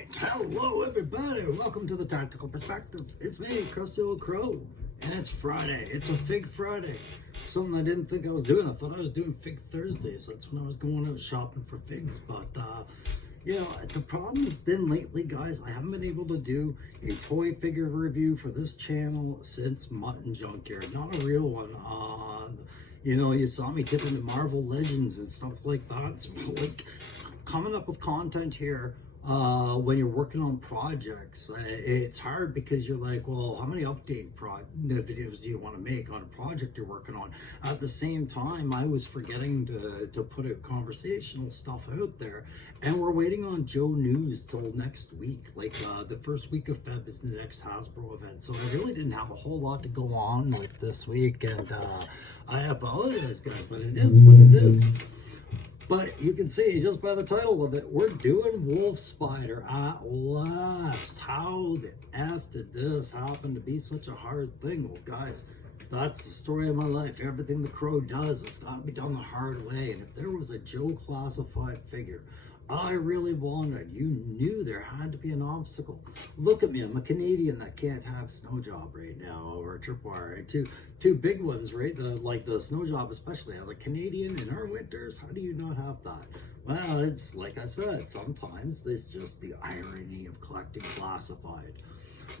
Alright, hello everybody, welcome to the Tactical Perspective. It's me, Crusty Old Crow, and it's Friday. It's a Fig Friday. Something I didn't think I was doing. I thought I was doing Fig Thursdays. That's when I was going out shopping for figs. But, you know, the problem has been lately, guys, I haven't been able to do a toy figure review for this channel since Mutton Junkyard. Not a real one. You know, you saw me dip into Marvel Legends and stuff like that. So, like, coming up with content here when you're working on projects, it's hard because you're like, well, how many update videos do you want to make on a project you're working on? At the same time, I was forgetting to put out conversational stuff out there, and we're waiting on Joe News till next week. Like the first week of Feb is the next Hasbro event, so I really didn't have a whole lot to go on with this week, and I apologize, guys, but it is what it is. But you can see just by the title of it, we're doing Wolfspider at last. How the F did this happen to be such a hard thing? Well, guys, that's the story of my life. Everything the Crow does, it's got to be done the hard way. And if there was a Joe classified figure I really wanted, you knew there had to be an obstacle. Look at me, I'm a Canadian that can't have snow job right now, or a tripwire. Two big ones, right? Like the snow job, especially as a Canadian in our winters. How do you not have that? Well, it's like I said, sometimes it's just the irony of collecting classified.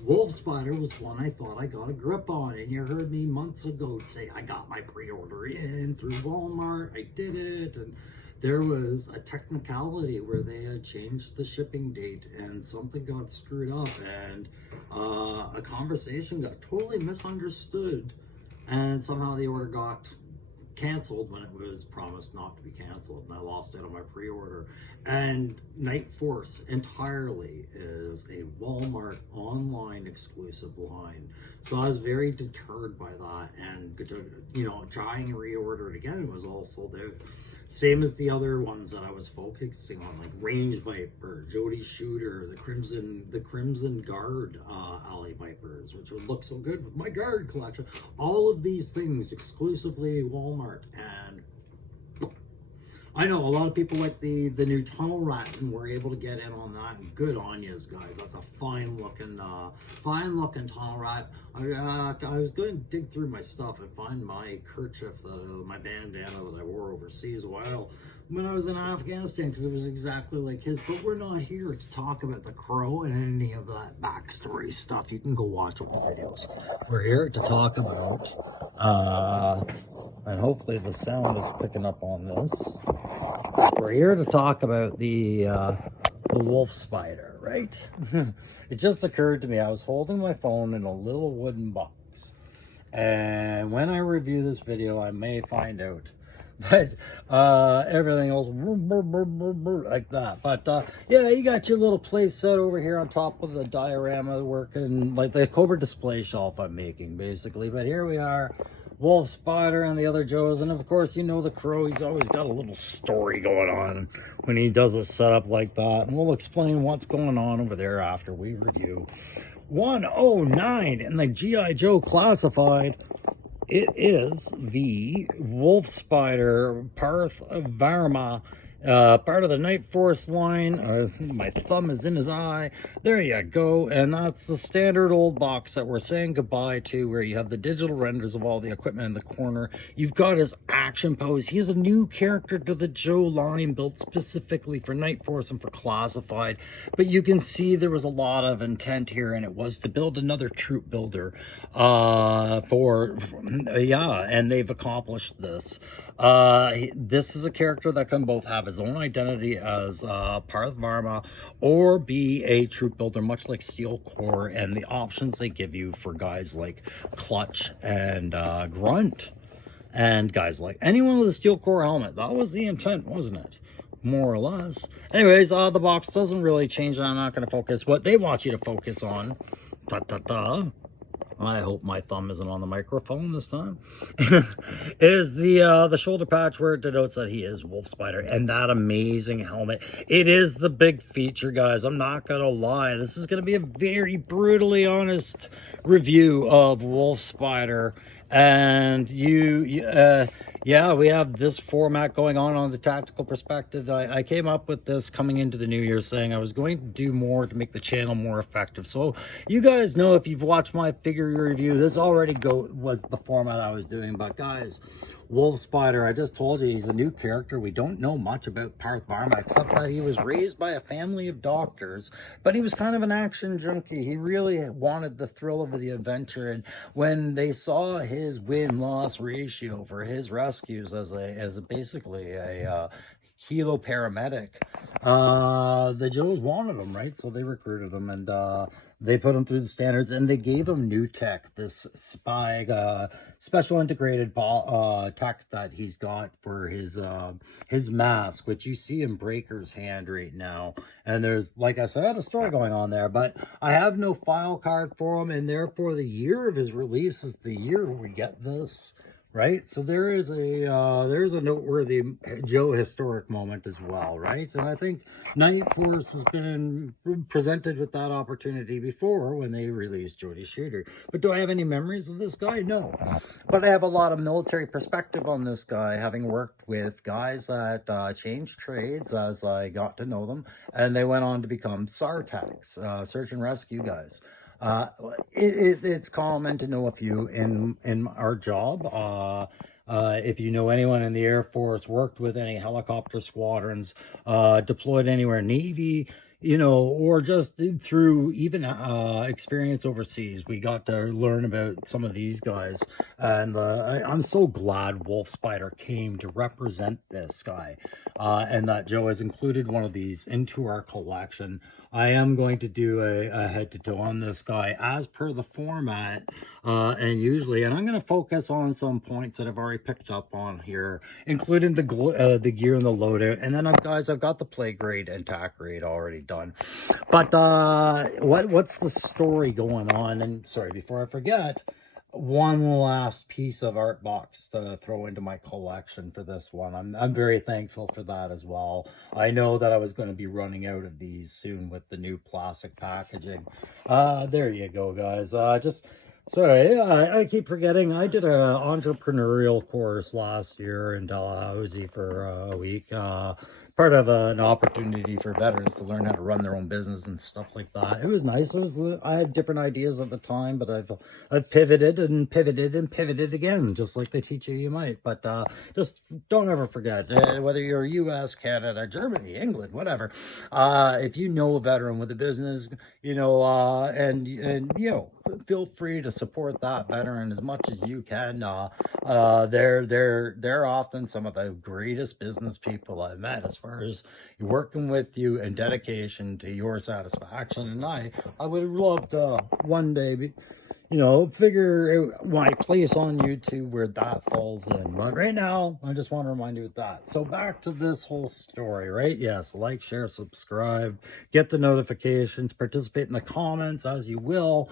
Wolfspider was one I thought I got a grip on, and you heard me months ago say I got my pre-order in through Walmart. I did it, and there was a technicality where they had changed the shipping date and something got screwed up, and a conversation got totally misunderstood, and somehow the order got canceled when it was promised not to be canceled, and I lost out on my pre-order. And Nightforce entirely is a Walmart online exclusive line, so I was very deterred by that, and you know, trying to reorder it again, it was all sold out. Same as the other ones that I was focusing on, like Range Viper, Jody Shooter, the Crimson Guard Alley Vipers, which would look so good with my Guard collection. All of these things exclusively Walmart, and I know a lot of people like the new Tunnel Rat and were able to get in on that, and good on yous, guys. That's a fine looking Tunnel Rat. I was going to dig through my stuff and find my kerchief, my bandana that I wore overseas a while when I was in Afghanistan, because it was exactly like his. But we're not here to talk about the Crow and any of that backstory stuff. You can go watch all the videos. We're here to talk about, and hopefully the sound is picking up on this. We're here to talk about the Wolfspider, right? It just occurred to me, I was holding my phone in a little wooden box, and when I review this video, I may find out that everything else like that. But yeah, you got your little place set over here on top of the diorama working, like the Cobra display shelf I'm making, basically. But here we are, Wolfspider and the other Joes, and of course, you know the Crow, he's always got a little story going on when he does a setup like that, and we'll explain what's going on over there after we review 109 in the G.I. Joe Classified. It is the Wolfspider Parth Varma, part of the Nightforce line. My thumb is in his eye. There you go. And that's the standard old box that we're saying goodbye to, where you have the digital renders of all the equipment in the corner. You've got his action pose. He is a new character to the Joe line, built specifically for Nightforce and for Classified. But you can see there was a lot of intent here, and it was to build another troop builder and they've accomplished this. This is a character that can both have his own identity as Parth Varma or be a troop builder, much like Steel Core, and the options they give you for guys like Clutch and Grunt, and guys like anyone with a Steel Core helmet. That was the intent, wasn't it? More or less. Anyways, the box doesn't really change, and I'm not going to focus. What they want you to focus on, I hope my thumb isn't on the microphone this time, is the shoulder patch where it denotes that he is Wolfspider, and that amazing helmet. It is the big feature, guys. I'm not going to lie. This is going to be a very brutally honest review of Wolfspider, and Yeah, we have this format going on the tactical perspective. I came up with this coming into the new year saying I was going to do more to make the channel more effective. So you guys know, if you've watched my figure review, this already was the format I was doing. But guys, Wolfspider, I just told you he's a new character. We don't know much about Parth Varma except that he was raised by a family of doctors, but he was kind of an action junkie. He really wanted the thrill of the adventure, and when they saw his win-loss ratio for his rescues as basically a helo paramedic, the Joes wanted him, right? So they recruited him, and they put him through the standards, and they gave him new tech, this spy special integrated tech that he's got for his mask, which you see in Breaker's hand right now. And there's, like I said, a story going on there, but I have no file card for him, and therefore the year of his release is the year we get this. Right, so there's a noteworthy Joe historic moment as well, right? And I think Nightforce has been presented with that opportunity before when they released Jody Shooter. But do I have any memories of this guy? No. But I have a lot of military perspective on this guy, having worked with guys that changed trades as I got to know them, and they went on to become SARTACs, search and rescue guys. It's common to know a few in our job. If you know anyone in the Air Force, worked with any helicopter squadrons, deployed anywhere, Navy, you know, or just through even experience overseas, we got to learn about some of these guys. And I'm so glad Wolfspider came to represent this guy, and that Joe has included one of these into our collection. I am going to do a head-to-toe on this guy as per the format, and I'm going to focus on some points that I've already picked up on here, including the gear and the loadout. And then, guys, I've got the play grade and tack grade already done. But what's the story going on? And sorry, before I forget, one last piece of art box to throw into my collection for this one. I'm very thankful for that as well. I know that I was going to be running out of these soon with the new plastic packaging. There you go, guys. Sorry, I keep forgetting. I did an entrepreneurial course last year in Dalhousie for a week. Part of an opportunity for veterans to learn how to run their own business and stuff like that. It was nice. I had different ideas at the time, but I've pivoted and pivoted and pivoted again, just like they teach you might. But just don't ever forget, whether you're U.S., Canada, Germany, England, whatever. If you know a veteran with a business, you know, and you know, feel free to support that veteran as much as you can. They're often some of the greatest business people I've met as far as working with you and dedication to your satisfaction. And I would love to one day you know, figure out my place on YouTube where that falls in. But right now, I just want to remind you of that. So back to this whole story, right? Yes, like, share, subscribe, get the notifications, participate in the comments as you will.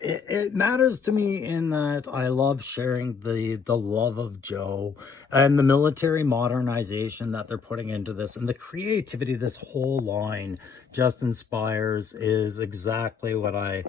It matters to me in that I love sharing the love of Joe and the military modernization that they're putting into this, and the creativity this whole line just inspires is exactly what I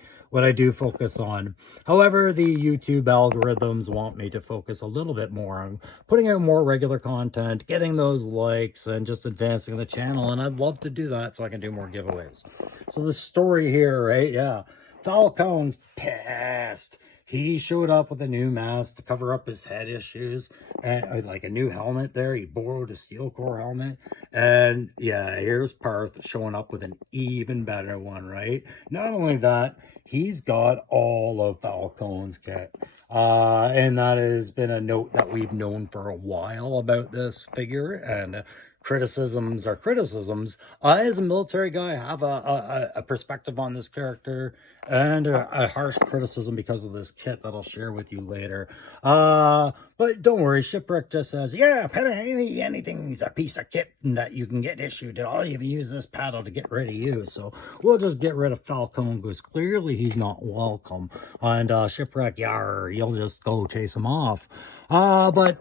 do focus on. However, the YouTube algorithms want me to focus a little bit more on putting out more regular content, getting those likes, and just advancing the channel. And I'd love to do that so I can do more giveaways. So the story here, right? Yeah. Falcon's pissed. He showed up with a new mask to cover up his head issues, and like a new helmet there. He borrowed a steel core helmet. And yeah, here's Parth showing up with an even better one, right? Not only that, he's got all of Falcon's kit. And that has been a note that we've known for a while about this figure, and criticisms are criticisms. I, as a military guy, have a perspective on this character and a harsh criticism because of this kit that I'll share with you later. But don't worry, Shipwreck just says, yeah, anything's a piece of kit that you can get issued. I'll even use this paddle to get rid of you. So we'll just get rid of Falcon, because clearly he's not welcome. And Shipwreck, yar, you'll just go chase him off. But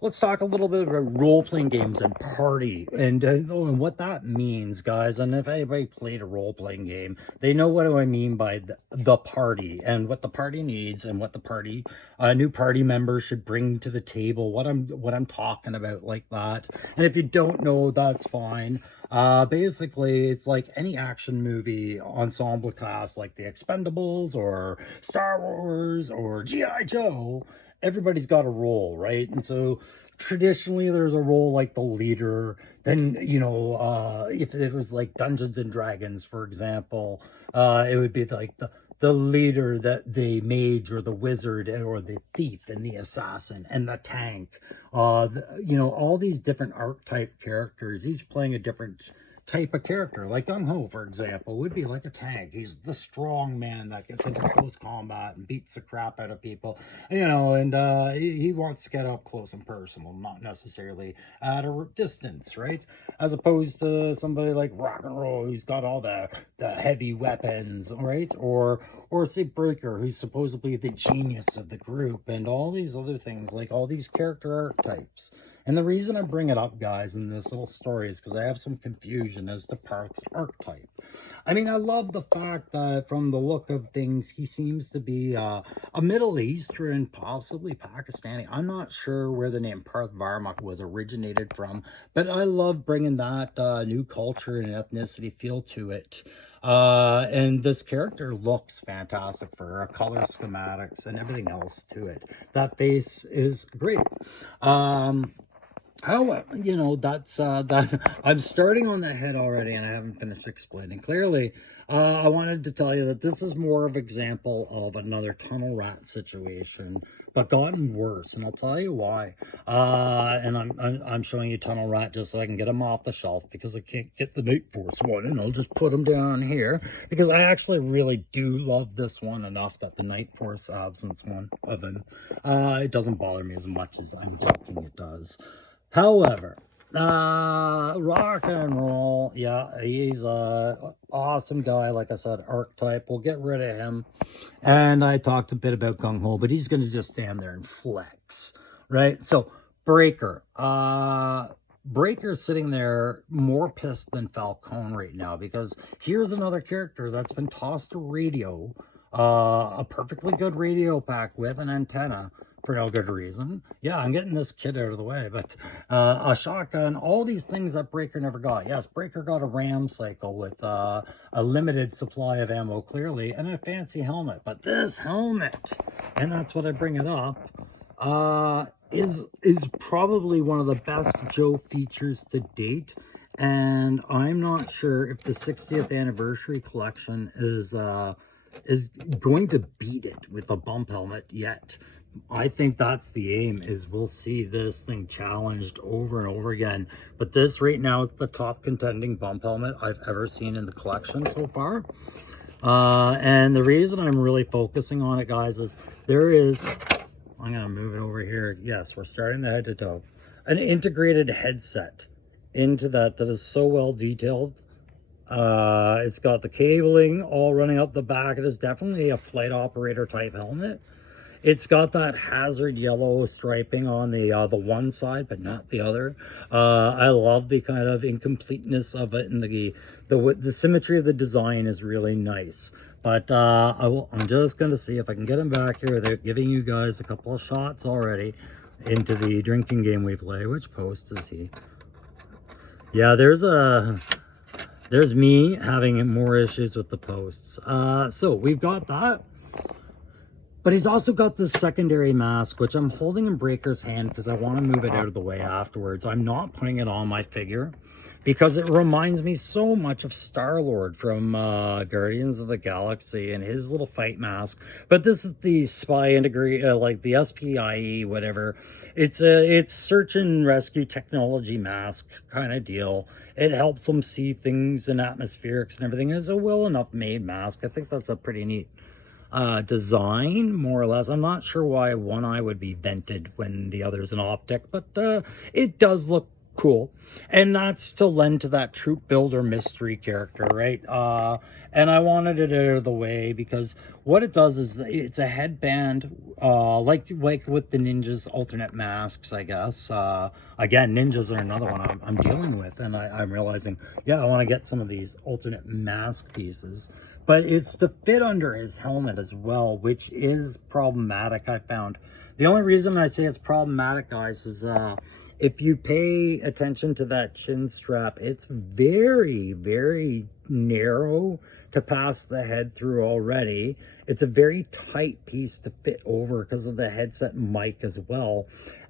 let's talk a little bit about role-playing games and party and what that means, guys. And if anybody played a role-playing game, they know what do I mean by the party and what the party needs and what the party new party members should bring to the table. What I'm talking about like that. And if you don't know, that's fine. Basically, it's like any action movie ensemble cast, like the Expendables or Star Wars or G.I. Joe. Everybody's got a role, right? And so traditionally there's a role like the leader. Then, if it was like Dungeons and Dragons, for example, it would be like the leader, that the mage or the wizard or the thief and the assassin and the tank. All these different archetype characters, each playing a different type of character. Like Gung Ho, for example, would be like a tank. He's the strong man that gets into close combat and beats the crap out of people, and he wants to get up close and personal, not necessarily at a distance, right? As opposed to somebody like Rock and Roll, who's got all the heavy weapons, right? Or say Breaker, who's supposedly the genius of the group, and all these other things, like all these character archetypes. And the reason I bring it up, guys, in this little story is because I have some confusion as to Parth's archetype. I mean, I love the fact that from the look of things, he seems to be a Middle Eastern, possibly Pakistani. I'm not sure where the name Parth Varma was originated from, but I love bringing that new culture and ethnicity feel to it. And this character looks fantastic for color schematics and everything else to it. That face is great. However, that's that I'm starting on the head already, and I haven't finished explaining. Clearly, I wanted to tell you that this is more of an example of another tunnel rat situation, but gotten worse, and I'll tell you why. And I'm showing you tunnel rat just so I can get them off the shelf, because I can't get the Nightforce one, and I'll just put them down here because I actually really do love this one enough that the Nightforce absence one of him, it doesn't bother me as much as I'm joking it does. However, Rock and Roll, yeah, he's a awesome guy. Like I said, archetype. We'll get rid of him. And I talked a bit about Gung Ho, but he's going to just stand there and flex, right? So Breaker, Breaker's sitting there more pissed than Falcone right now, because here's another character that's been tossed a radio, a perfectly good radio pack with an antenna, for no good reason. Yeah, I'm getting this kid out of the way, but a shotgun, all these things that Breaker never got. Yes, Breaker got a ram cycle with a limited supply of ammo, clearly, and a fancy helmet. But this helmet, and that's what I bring it up, is probably one of the best Joe features to date. And I'm not sure if the 60th anniversary collection is going to beat it with a bump helmet yet. I think that's the aim, is we'll see this thing challenged over and over again. But this right now is the top contending bump helmet I've ever seen in the collection so far. And the reason I'm really focusing on it, guys, is there is, I'm going to move it over here. Yes, we're starting the head to toe. An integrated headset into that is so well detailed. It's got the cabling all running up the back. It is definitely a flight operator type helmet. It's got that hazard yellow striping on the one side, but not the other. I love the kind of incompleteness of it, and the symmetry of the design is really nice. But I'm just going to see if I can get him back here without giving you guys a couple of shots already into the drinking game we play. Which post is he? Yeah, there's me having more issues with the posts. So we've got that. But he's also got this secondary mask, which I'm holding in Breaker's hand because I want to move it out of the way afterwards. I'm not putting it on my figure because it reminds me so much of Star-Lord from Guardians of the Galaxy and his little fight mask. But this is the spy integrate, like the SPIE, whatever. It's search and rescue technology mask kind of deal. It helps them see things in atmospherics and everything. It's a well enough made mask. I think that's a pretty neat design, more or less. I'm not sure why one eye would be vented when the other's an optic, but it does look cool. And that's to lend to that troop builder mystery character, right? And I wanted it out of the way because what it does is it's a headband, like with the ninjas alternate masks, I guess. Again, ninjas are another one I'm dealing with, and I'm realizing, yeah, I want to get some of these alternate mask pieces. But it's to fit under his helmet as well, which is problematic, I found. The only reason I say it's problematic, guys, is if you pay attention to that chin strap, it's very, very narrow to pass the head through already. It's a very tight piece to fit over because of the headset mic as well.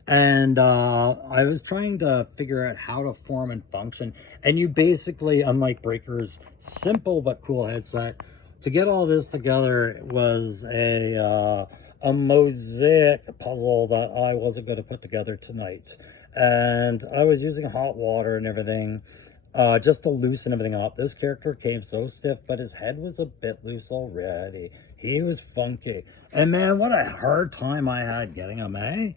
And I was trying to figure out how to form and function. And you basically, unlike Breaker's simple but cool headset, to get all this together was a mosaic puzzle that I wasn't going to put together tonight. And I was using hot water and everything just to loosen everything up. This character came so stiff, but his head was a bit loose already. He was funky. And man, what a hard time I had getting him, eh?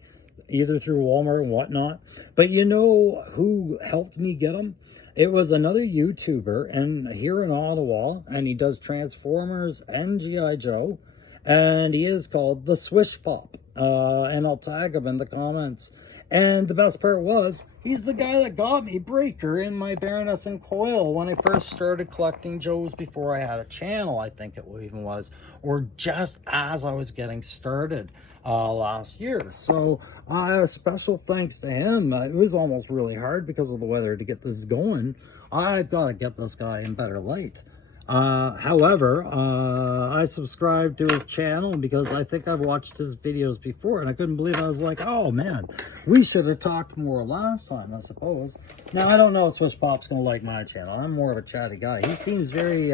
Either through Walmart and whatnot. But you know who helped me get him? It was another YouTuber and here in Ottawa, and he does Transformers and G.I. Joe. And he is called the Swish Pop. And I'll tag him in the comments. And the best part was, he's the guy that got me Breaker in my Baroness and Coil when I first started collecting Joes before I had a channel, I think it even was. Or just as I was getting started last year. So a special thanks to him. It was almost really hard because of the weather to get this going. I've got to get this guy in better light. However, I subscribed to his channel because I think I've watched his videos before and I couldn't believe it. I was like, oh man, we should have talked more last time, I suppose. Now, I don't know if Swish Pop's going to like my channel. I'm more of a chatty guy. He seems very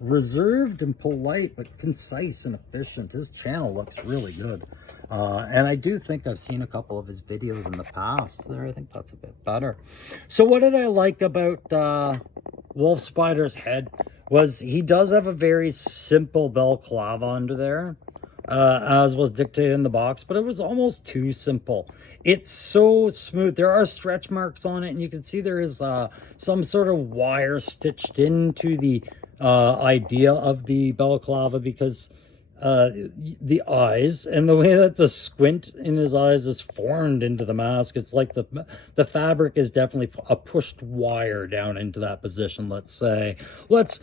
reserved and polite, but concise and efficient. His channel looks really good. And I do think I've seen a couple of his videos in the past there. I think that's a bit better. So what did I like about Wolfspider's head? Was he does have a very simple balaclava under there, as was dictated in the box, but it was almost too simple. It's so smooth. There are stretch marks on it, and you can see there is some sort of wire stitched into the idea of the balaclava because the eyes and the way that the squint in his eyes is formed into the mask, it's like the fabric is definitely a pushed wire down into that position. Let's say let's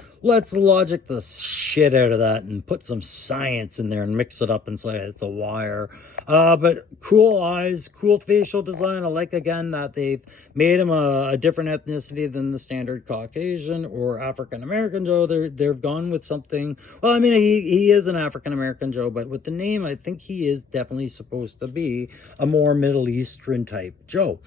logic the shit out of that and put some science in there and mix it up and say it's a wire. But cool eyes, cool facial design. I like again that they've made him a different ethnicity than the standard Caucasian or African American Joe. They've gone with something. Well, I mean, he is an African American Joe, but with the name, I think he is definitely supposed to be a more Middle Eastern type Joe.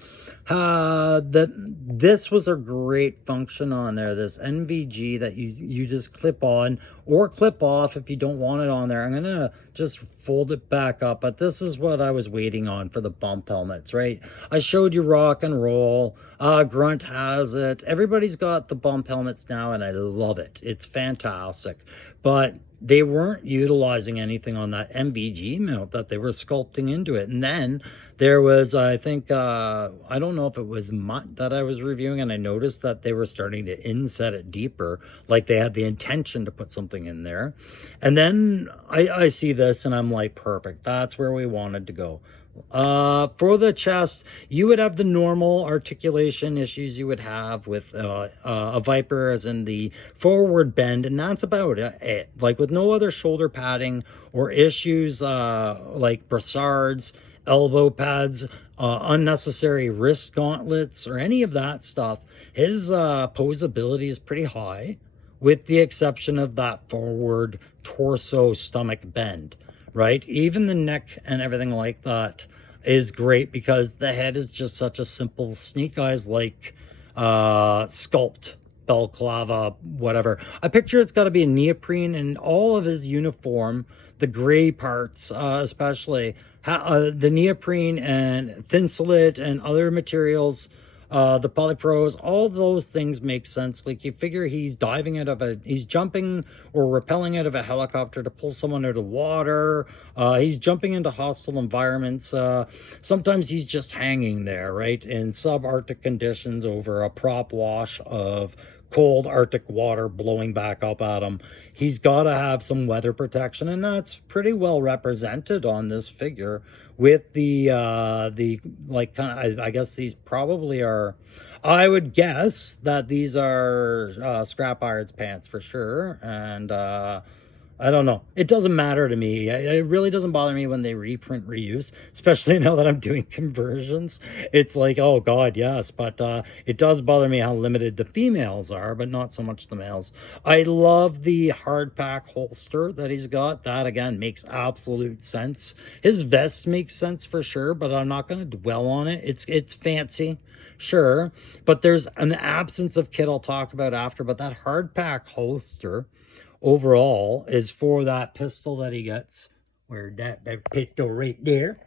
This was a great function on there. This NVG that you just clip on or clip off if you don't want it on there. I'm gonna just fold it back up, but this is what I was waiting on for the bump helmets, right? I showed you rock and roll. Grunt has it. Everybody's got the bump helmets now, and I love it. It's fantastic. But they weren't utilizing anything on that MVG mount that they were sculpting into it. And then there was, I think, I don't know if it was Mutt that I was reviewing, and I noticed that they were starting to inset it deeper, like they had the intention to put something in there. And then I see this, and I'm like, perfect. That's where we wanted to go. For the chest, you would have the normal articulation issues you would have with a Viper, as in the forward bend, and that's about it. Like with no other shoulder padding or issues like brassards, elbow pads, unnecessary wrist gauntlets, or any of that stuff. His posability is pretty high, with the exception of that forward torso stomach bend. Right? Even the neck and everything like that is great because the head is just such a simple Snake Eyes like sculpt, balaclava, whatever. I picture it's got to be a neoprene, and all of his uniform, the gray parts especially, the neoprene and thinsulate and other materials the polypros, all those things make sense. Like, you figure he's he's jumping or rappelling out of a helicopter to pull someone out of water. He's jumping into hostile environments. Sometimes he's just hanging there, right, in subarctic conditions over a prop wash of cold Arctic water blowing back up at him. He's got to have some weather protection, and that's pretty well represented on this figure with the like, kind of, I guess these probably are, I would guess that these are Scrap Iron's pants for sure. And I don't know. It doesn't matter to me. It really doesn't bother me when they reprint reuse, especially now that I'm doing conversions. It's like, oh God, yes. But it does bother me how limited the females are, but not so much the males. I love the hard pack holster that he's got. That, again, makes absolute sense. His vest makes sense for sure, but I'm not going to dwell on it. It's fancy, sure. But there's an absence of kit I'll talk about after. But that hard pack holster overall is for that pistol that he gets, where that pistol right there,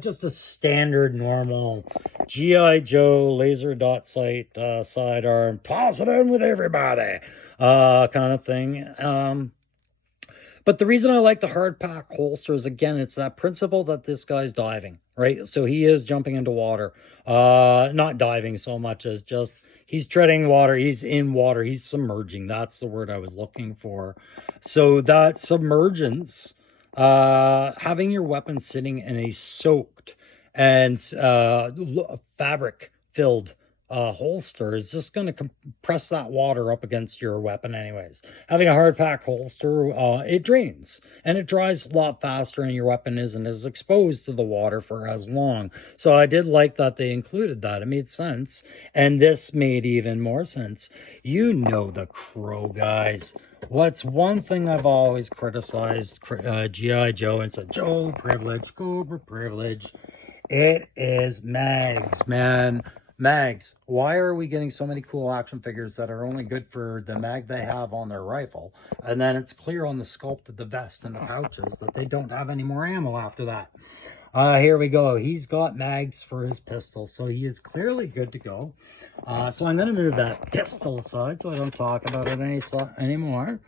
just a standard normal GI Joe laser dot sight sidearm, toss it in with everybody kind of thing. But the reason I like the hard pack holsters, again, it's that principle that this guy's diving, right? So he is jumping into water, not diving so much as just he's treading water, he's in water, he's submerging. That's the word I was looking for. So that submergence, having your weapon sitting in a soaked and fabric filled holster is just going to compress that water up against your weapon anyways. Having a hard pack holster, it drains and it dries a lot faster, and your weapon isn't as exposed to the water for as long. So I did like that they included that. It made sense, and this made even more sense. You know the Crow guys. What's one thing I've always criticized G.I. Joe and said, Joe privilege, Cobra privilege, it is mags, man. Mags. Why are we getting so many cool action figures that are only good for the mag they have on their rifle, and then it's clear on the sculpt of the vest and the pouches that they don't have any more ammo after that? Here we go. He's got mags for his pistol, so he is clearly good to go. So I'm going to move that pistol aside so I don't talk about it anymore.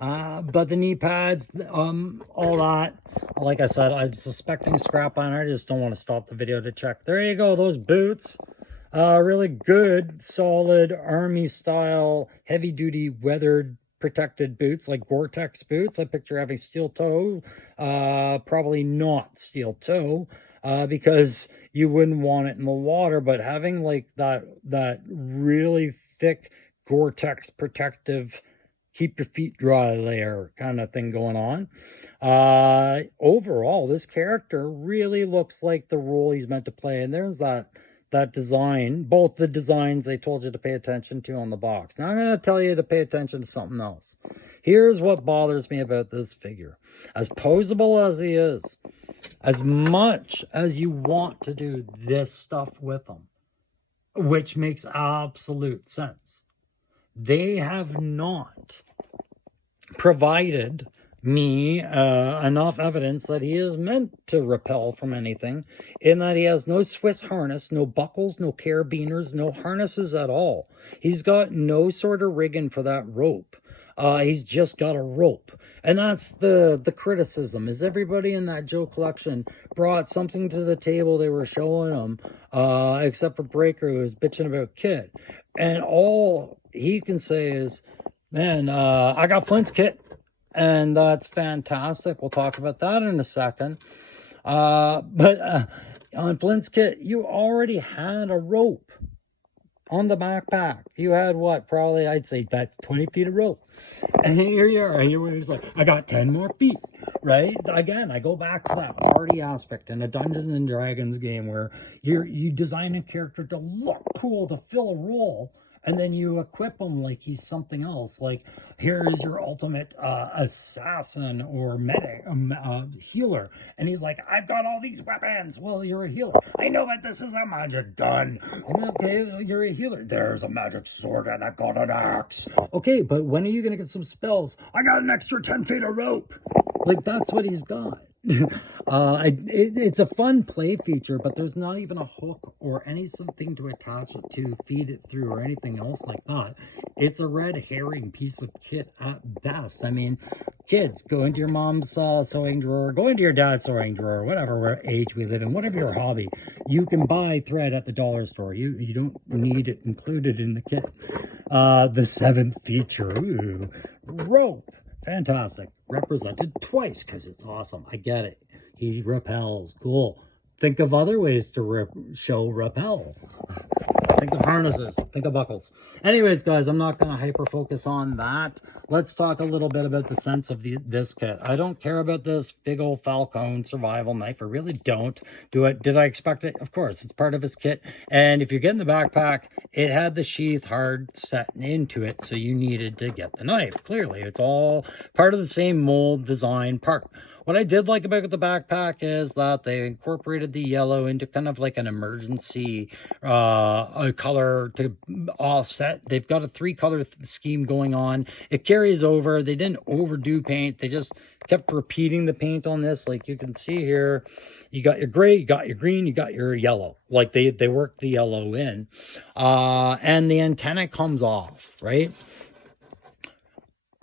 But the knee pads, all that, like I said, I'm suspecting scrap iron. I just don't want to stop the video to check. There you go. Those boots. Really good, solid, army style, heavy duty, weathered, protected boots, like Gore-Tex boots. I picture having steel toe, probably not steel toe, because you wouldn't want it in the water, but having like that really thick Gore-Tex protective, keep your feet dry layer kind of thing going on. Overall, this character really looks like the role he's meant to play, and there's that design, both the designs they told you to pay attention to on the box. Now I'm going to tell you to pay attention to something else. Here's what bothers me about this figure. As posable as he is, as much as you want to do this stuff with him, which makes absolute sense, they have not provided me enough evidence that he is meant to repel from anything, in that he has no Swiss harness, no buckles, no carabiners, no harnesses at all. He's got no sort of rigging for that rope. He's just got a rope. And that's the criticism, is everybody in that Joe collection brought something to the table they were showing him, except for Breaker, who was bitching about kit. And all he can say is, man, I got Flint's kit. And that's fantastic. We'll talk about that in a second. But on Flint's kit, you already had a rope on the backpack. You had what? Probably, I'd say that's 20 feet of rope. And here you are. Here he's like, I got 10 more feet, right? Again, I go back to that party aspect in a Dungeons and Dragons game where you design a character to look cool, to fill a role, and then you equip him like he's something else. Like, here is your ultimate assassin or medic, healer. And he's like, I've got all these weapons. Well, you're a healer. I know, but this is a magic gun. Okay, you're a healer. There's a magic sword and I've got an axe. Okay, but when are you going to get some spells? I got an extra 10 feet of rope. Like, that's what he's got. It's a fun play feature, but there's not even a hook or any something to attach it to, feed it through, or anything else like that. It's a red herring piece of kit at best. I mean, kids, go into your mom's sewing drawer, go into your dad's sewing drawer, whatever age we live in, whatever your hobby, you can buy thread at the dollar store. You don't need it included in the kit. The seventh feature, ooh, rope. Fantastic. Represented twice because it's awesome. I get it. He repels. Cool. Think of other ways to show repel. Think of harnesses. Think of buckles. Anyways, guys, I'm not going to hyper focus on that. Let's talk a little bit about the sense of this kit. I don't care about this big old Falcon survival knife. I really don't. Did I expect it? Of course. It's part of his kit. And if you're getting the backpack, it had the sheath hard set into it, so you needed to get the knife. Clearly, it's all part of the same mold design part. What I did like about the backpack is that they incorporated the yellow into kind of like an emergency color to offset. They've got a 3-color scheme going on. It carries over. They didn't overdo paint. They just kept repeating the paint on this. Like you can see here, you got your gray, you got your green, you got your yellow. Like they worked the yellow in. And the antenna comes off, right?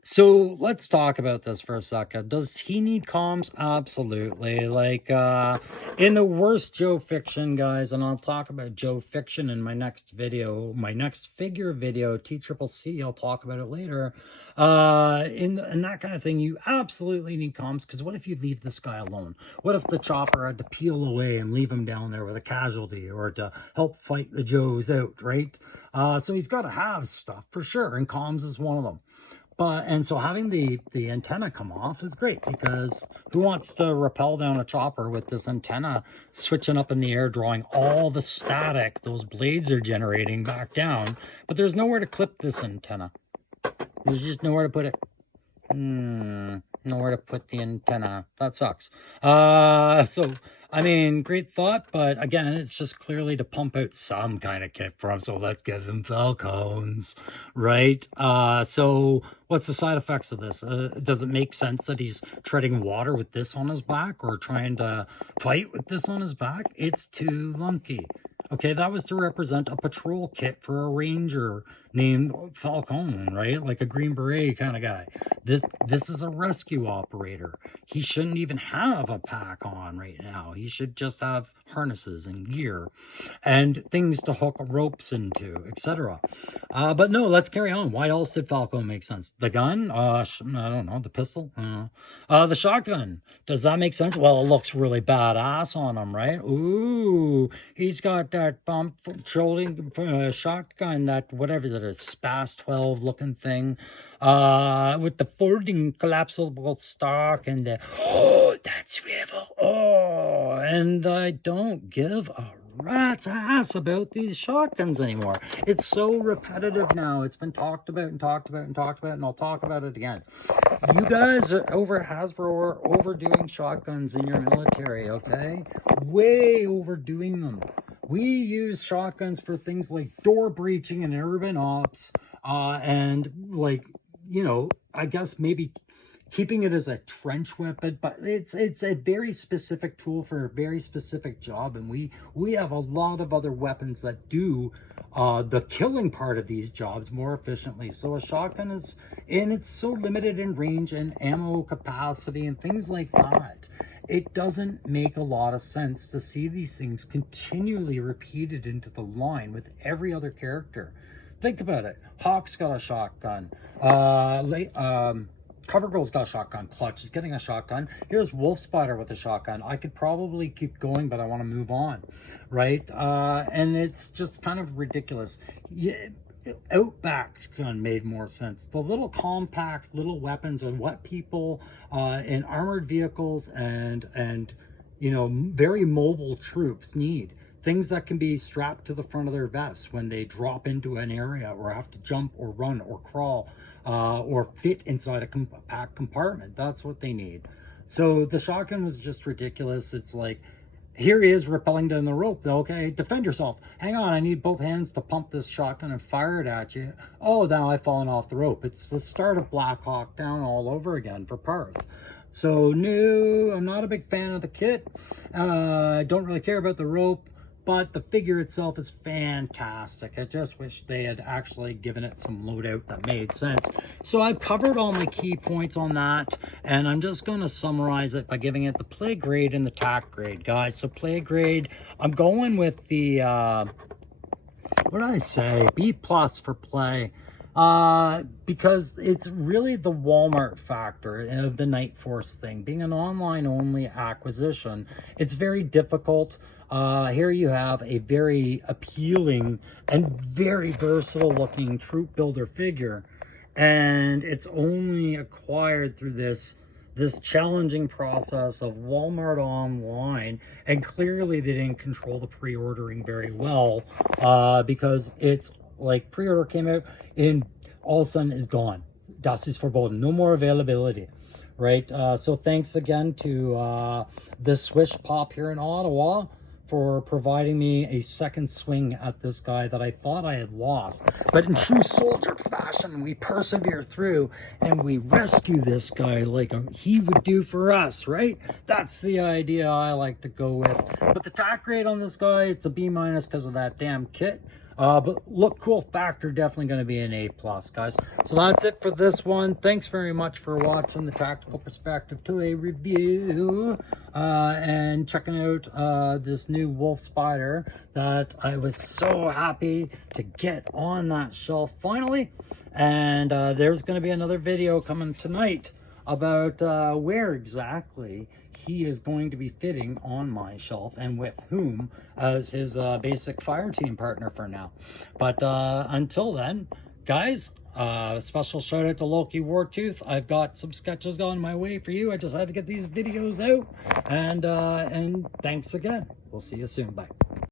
So let's talk about this for a second. Does he need comms? Absolutely. Like in the worst Joe Fiction, guys, and I'll talk about Joe Fiction in my next video, my next figure video, TCCC, I'll talk about it later. In that kind of thing, you absolutely need comms, because what if you leave this guy alone? What if the chopper had to peel away and leave him down there with a casualty, or to help fight the Joes out, right? So he's got to have stuff for sure, and comms is one of them. And so having the antenna come off is great, because who wants to rappel down a chopper with this antenna switching up in the air, drawing all the static those blades are generating back down, but there's nowhere to clip this antenna. There's just nowhere to put it. Nowhere to put the antenna. That sucks. So I mean, great thought, but again, it's just clearly to pump out some kind of kit for him. So let's give him Falcons, right? So what's the side effects of this? Does it make sense that he's treading water with this on his back, or trying to fight with this on his back? It's too lunky. Okay, that was to represent a patrol kit for a ranger named Falcon, right? Like a Green Beret kind of guy. This is a rescue operator. He shouldn't even have a pack on right now. He should just have harnesses and gear and things to hook ropes into, etc. But no, let's carry on. Why else did Falcon make sense? The gun? I don't know. The pistol? The shotgun. Does that make sense? Well, it looks really badass on him, right? Ooh, he's got that bump controlling shotgun, that whatever that is, SPAS 12 looking thing, with the folding collapsible stock and the, oh, that's swivel. Oh, and I don't give a rat's ass about these shotguns anymore. It's so repetitive now. It's been talked about and talked about and talked about, and I'll talk about it again. You guys over Hasbro are overdoing shotguns in your military, okay? Way overdoing them. We use shotguns for things like door breaching and urban ops, and like, you know, I guess maybe keeping it as a trench weapon, but it's a very specific tool for a very specific job, and we have a lot of other weapons that do the killing part of these jobs more efficiently. So a shotgun is, and it's so limited in range and ammo capacity and things like that, it doesn't make a lot of sense to see these things continually repeated into the line with every other character. Think about it. Hawk's got a shotgun. CoverGirl's got a shotgun. Clutch is getting a shotgun. Here's Wolfspider with a shotgun. I could probably keep going, but I want to move on, right? And it's just kind of ridiculous. Yeah, Outback gun made more sense. The little compact little weapons are what people in armored vehicles and you know, very mobile troops need. Things that can be strapped to the front of their vests when they drop into an area or have to jump or run or crawl or fit inside a compact compartment. That's what they need. So the shotgun was just ridiculous. It's like, here he is rappelling down the rope. Okay, defend yourself. Hang on, I need both hands to pump this shotgun and fire it at you. Oh, now I've fallen off the rope. It's the start of Black Hawk Down all over again for Parth. So no, I'm not a big fan of the kit. I don't really care about the rope, but the figure itself is fantastic. I just wish they had actually given it some loadout that made sense. So I've covered all my key points on that, and I'm just going to summarize it by giving it the play grade and the tack grade, guys. So play grade, I'm going with the, what did I say? B+ for play. Because it's really the Walmart factor of the Nightforce thing. Being an online only acquisition, it's very difficult. Here you have a very appealing and very versatile looking troop builder figure, and it's only acquired through this challenging process of Walmart online, and clearly they didn't control the pre-ordering very well, because it's like pre-order came out and all of a sudden is gone. Dusty's Foreboding, no more availability, right? So thanks again to the Swish Pop here in Ottawa for providing me a second swing at this guy that I thought I had lost. But in true soldier fashion, we persevere through and we rescue this guy like he would do for us, right? That's the idea I like to go with. But the tack grade on this guy, it's a B- because of that damn kit. But look cool factor, definitely going to be an A+, guys. So that's it for this one. Thanks very much for watching the Tactical Perspective 2A review, and checking out this new Wolfspider that I was so happy to get on that shelf finally. And there's going to be another video coming tonight about where exactly he is going to be fitting on my shelf and with whom as his basic fire team partner for now. But until then, guys, special shout out to Loki Wartooth. I've got some sketches going my way for you. I just had to get these videos out, and thanks again. We'll see you soon. Bye.